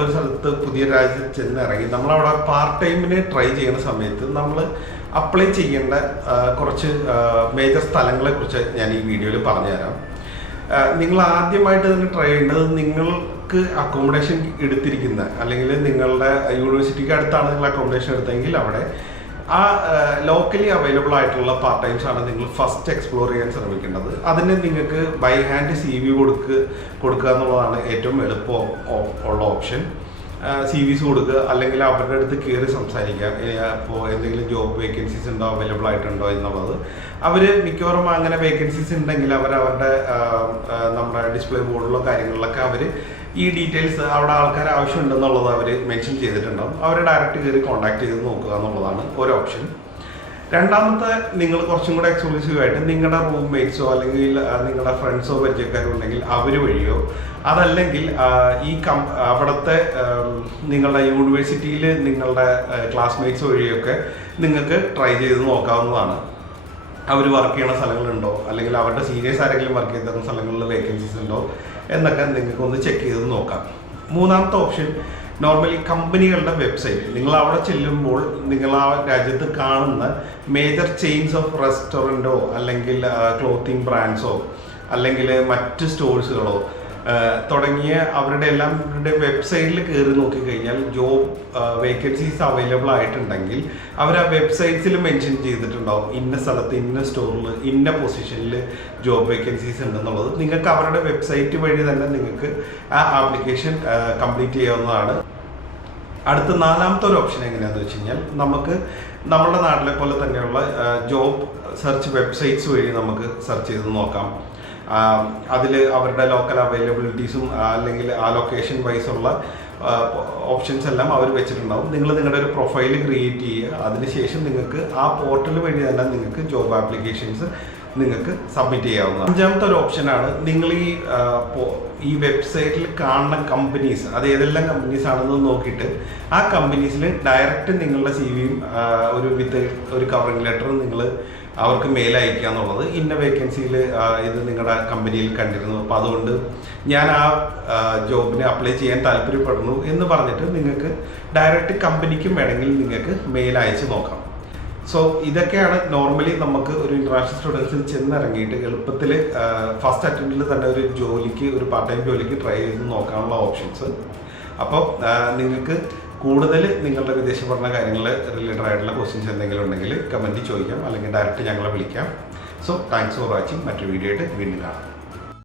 നമ്മളൊരു സ്ഥലത്ത് പുതിയ രാജ്യത്ത് ചെന്നിറങ്ങി നമ്മളവിടെ പാർട്ട് ടൈമിന് ട്രൈ ചെയ്യുന്ന സമയത്ത് നമ്മൾ അപ്ലൈ ചെയ്യേണ്ട കുറച്ച് മേജർ സ്ഥലങ്ങളെ കുറിച്ച് ഞാൻ ഈ വീഡിയോയിൽ പറഞ്ഞുതരാം. നിങ്ങൾ ആദ്യമായിട്ട് തന്നെ ട്രൈ ചെയ്യേണ്ടത് നിങ്ങൾക്ക് അക്കോമഡേഷൻ എടുത്തിരിക്കുന്ന അല്ലെങ്കിൽ നിങ്ങളുടെ യൂണിവേഴ്സിറ്റിക്ക് അടുത്താണ് നിങ്ങൾ അക്കോമഡേഷൻ എടുത്തെങ്കിൽ അവിടെ ആ ലോക്കലി അവൈലബിൾ ആയിട്ടുള്ള പാർട്ട് ടൈംസ് ആണ് നിങ്ങൾ ഫസ്റ്റ് എക്സ്പ്ലോർ ചെയ്യാൻ ശ്രമിക്കേണ്ടത്. അതിന് നിങ്ങൾക്ക് ബൈ ഹാൻഡ് CV കൊടുക്കുക എന്നുള്ളതാണ് ഏറ്റവും എളുപ്പം ഉള്ള ഓപ്ഷൻ. CVs കൊടുക്കുക, അല്ലെങ്കിൽ അവരുടെ അടുത്ത് കയറി സംസാരിക്കുക. ഇപ്പോൾ എന്തെങ്കിലും ജോബ് വേക്കൻസീസ് ഉണ്ടോ, അവൈലബിൾ ആയിട്ടുണ്ടോ എന്നുള്ളത്. അവർ മിക്കവാറും അങ്ങനെ വേക്കൻസീസ് ഉണ്ടെങ്കിൽ അവരുടെ നമ്മുടെ ഡിസ്പ്ലേ ബോർഡിലോ കാര്യങ്ങളിലൊക്കെ അവർ ഈ ഡീറ്റെയിൽസ് അവിടെ ആൾക്കാർ ആവശ്യമുണ്ടെന്നുള്ളത് അവർ മെൻഷൻ ചെയ്തിട്ടുണ്ടാവും. അവർ ഡയറക്റ്റ് കയറി കോൺടാക്ട് ചെയ്ത് നോക്കുക എന്നുള്ളതാണ് ഒരു ഓപ്ഷൻ. രണ്ടാമത്തെ, നിങ്ങൾ കുറച്ചും കൂടെ എക്സ്ക്ലൂസീവായിട്ട് നിങ്ങളുടെ റൂംമേറ്റ്സോ അല്ലെങ്കിൽ നിങ്ങളുടെ ഫ്രണ്ട്സോ പരിചയക്കാരോ ഉണ്ടെങ്കിൽ അവർ വഴിയോ, അതല്ലെങ്കിൽ അവിടുത്തെ നിങ്ങളുടെ യൂണിവേഴ്സിറ്റിയിൽ നിങ്ങളുടെ ക്ലാസ്മേറ്റ്സ് വഴിയൊക്കെ നിങ്ങൾക്ക് ട്രൈ ചെയ്ത് നോക്കാവുന്നതാണ്. അവർ വർക്ക് ചെയ്യുന്ന സ്ഥലങ്ങളുണ്ടോ, അല്ലെങ്കിൽ അവരുടെ സീനിയേഴ്സ് ആരെങ്കിലും വർക്ക് ചെയ്തിരുന്ന സ്ഥലങ്ങളിൽ വേക്കൻസീസ് ഉണ്ടോ എന്നൊക്കെ നിങ്ങൾക്ക് ഒന്ന് ചെക്ക് ചെയ്ത് നോക്കാം. മൂന്നാമത്തെ ഓപ്ഷൻ, നോർമലി കമ്പനികളുടെ വെബ്സൈറ്റ്. നിങ്ങൾ അവിടെ ചെല്ലുമ്പോൾ നിങ്ങൾ ആ രാജ്യത്ത് കാണുന്ന മേജർ ചെയിൻസ് ഓഫ് റെസ്റ്റോറൻറ്റോ അല്ലെങ്കിൽ ക്ലോത്തിങ് ബ്രാൻഡ്സോ അല്ലെങ്കിൽ മറ്റ് സ്റ്റോഴ്സുകളോ തുടങ്ങിയ അവരുടെ വെബ്സൈറ്റിൽ കയറി നോക്കിക്കഴിഞ്ഞാൽ ജോബ് വേക്കൻസീസ് അവൈലബിൾ ആയിട്ടുണ്ടെങ്കിൽ അവർ ആ വെബ്സൈറ്റ്സിൽ മെൻഷൻ ചെയ്തിട്ടുണ്ടാവും ഇന്ന സ്ഥലത്ത് ഇന്ന സ്റ്റോറിൽ ഇന്ന പൊസിഷനിൽ ജോബ് വേക്കൻസീസ് ഉണ്ടെന്നുള്ളത്. നിങ്ങൾക്ക് അവരുടെ വെബ്സൈറ്റ് വഴി തന്നെ നിങ്ങൾക്ക് ആ ആപ്ലിക്കേഷൻ കംപ്ലീറ്റ് ചെയ്യാവുന്നതാണ്. അടുത്ത നാലാമത്തെ ഒരു ഓപ്ഷൻ എങ്ങനെയാണെന്ന് വെച്ച് കഴിഞ്ഞാൽ, നമുക്ക് നമ്മുടെ നാട്ടിലെ പോലെ തന്നെയുള്ള ജോബ് സെർച്ച് വെബ്സൈറ്റ്സ് വഴി നമുക്ക് സെർച്ച് ചെയ്ത് നോക്കാം. അതിൽ അവരുടെ ലോക്കൽ അവൈലബിലിറ്റീസും അല്ലെങ്കിൽ ആ ലൊക്കേഷൻ വൈസുള്ള ഓപ്ഷൻസ് എല്ലാം അവർ വെച്ചിട്ടുണ്ടാവും. നിങ്ങൾ നിങ്ങളുടെ ഒരു പ്രൊഫൈൽ ക്രിയേറ്റ് ചെയ്യുക. അതിനുശേഷം നിങ്ങൾക്ക് ആ പോർട്ടൽ വഴി തന്നെ നിങ്ങൾക്ക് ജോബ് ആപ്ലിക്കേഷൻസ് നിങ്ങൾക്ക് സബ്മിറ്റ് ചെയ്യാവുന്നതാണ്. അഞ്ചാമത്തെ ഒരു ഓപ്ഷനാണ്, നിങ്ങൾ ഈ വെബ്സൈറ്റിൽ കാണുന്ന കമ്പനീസ്, അത് ഏതെല്ലാം കമ്പനീസ് ആണെന്ന് നോക്കിയിട്ട് ആ കമ്പനീസിൽ ഡയറക്റ്റ് നിങ്ങളുടെ CVയും ഒരു കവറിംഗ് ലെറ്ററും നിങ്ങൾ അവർക്ക് മെയിൽ അയക്കുക എന്നുള്ളത്. ഇന്ന വേക്കൻസിയിൽ ഇത് നിങ്ങളുടെ കമ്പനിയിൽ കണ്ടിരുന്നു, അപ്പോൾ അതുകൊണ്ട് ഞാൻ ആ ജോബിന് അപ്ലൈ ചെയ്യാൻ താല്പര്യപ്പെടുന്നു എന്ന് പറഞ്ഞിട്ട് നിങ്ങൾക്ക് ഡയറക്റ്റ് കമ്പനിക്കും വേണമെങ്കിൽ നിങ്ങൾക്ക് മെയിൽ അയച്ച് നോക്കാം. സോ ഇതൊക്കെയാണ് നോർമലി നമുക്ക് ഒരു ഇൻ്റർനാഷണൽ സ്റ്റുഡൻസിൽ ചെന്നിറങ്ങിയിട്ട് എളുപ്പത്തിൽ ഫസ്റ്റ് അറ്റംപ്റ്റിൽ തന്നെ ഒരു പാർട്ട് ടൈം ജോലിക്ക് ട്രൈ ചെയ്ത് നോക്കാനുള്ള ഓപ്ഷൻസ്. അപ്പോൾ നിങ്ങൾക്ക് കൂടുതൽ നിങ്ങളുടെ വിദേശ പഠന കാര്യങ്ങൾ റിലേറ്റഡ് ആയിട്ടുള്ള ക്വസ്റ്റ്യൻസ് എന്തെങ്കിലും ഉണ്ടെങ്കിൽ കമൻറ്റ് ചോദിക്കാം, അല്ലെങ്കിൽ ഡയറക്റ്റ് ഞങ്ങളെ വിളിക്കാം. So thanks for watching. മറ്റൊരു വീഡിയോ ആയിട്ട് വീണ്ടും കാണാം.